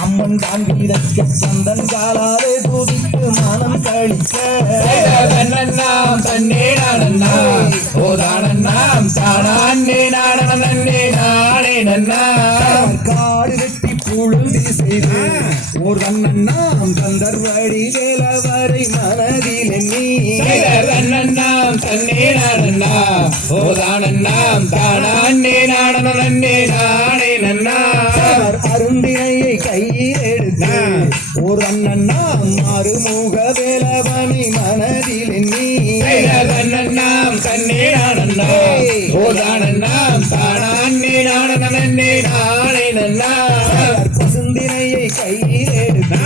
அம்மன் தான் வீரக்க சந்தன் காலாலே துதித்து மனம் கழிக்க காடு வெட்டி புழுதி செய்து ஓர் வண்ணன்னாம் கந்தர்வடி வேலவரை மனதில் எண்ணி அருந்தினையை கையில் எடுத்து ஒரு அண்ணன்னாம் மறுமுக வேலவனை மனதில் எண்ணி பசுந்தினையை கையில் எடுத்து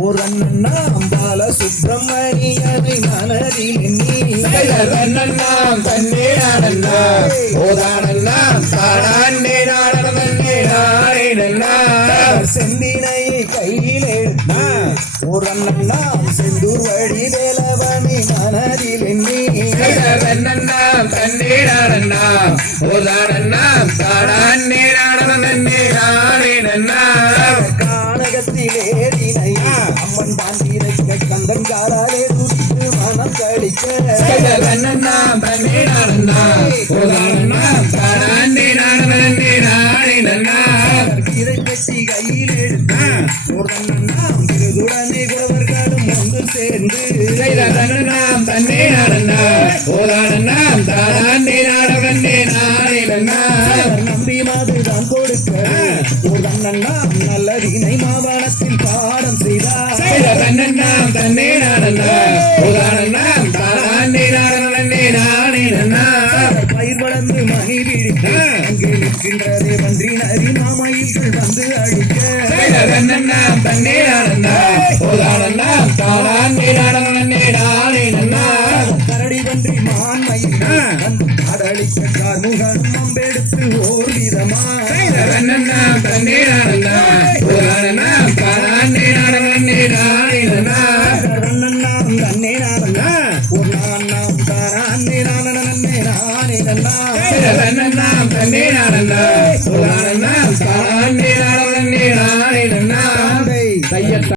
ஒரு அண்ணன்னாம் பால சுப்பிரமணியனை மனதில் எண்ணி செந்தினையை கையில் எடுத்து ஒரு அண்ணன்னாம் செந்தூர் வழி வேலவனை மனதில் எண்ணி கானகத்திலே அம்மன் பாண்டிரைக்க கந்தன் காலாலே துடித்து மனம் கழிக்க இதை கட்டி கையில் எடுத்து ஒரு அண்ணன்னாம் திருதுடனே குறவர்களும் ஒன்று சேர்ந்து நம்பி மாதுதான் கொடுக்க ஒரு அண்ணன்னாம் நல்லதினை மாவனத்தில் பாடம் செய்தார் பயிர் வளர்ந்து மணி பிடித்து அங்கே நிற்கின்றதே பன்றி நரி மாமயில்கள் வந்து அடிக்க கரடி பன்றி மான்மயில் வந்து கடலிக்க கார்முகன் அம்பெடுத்து ஓர் விதமா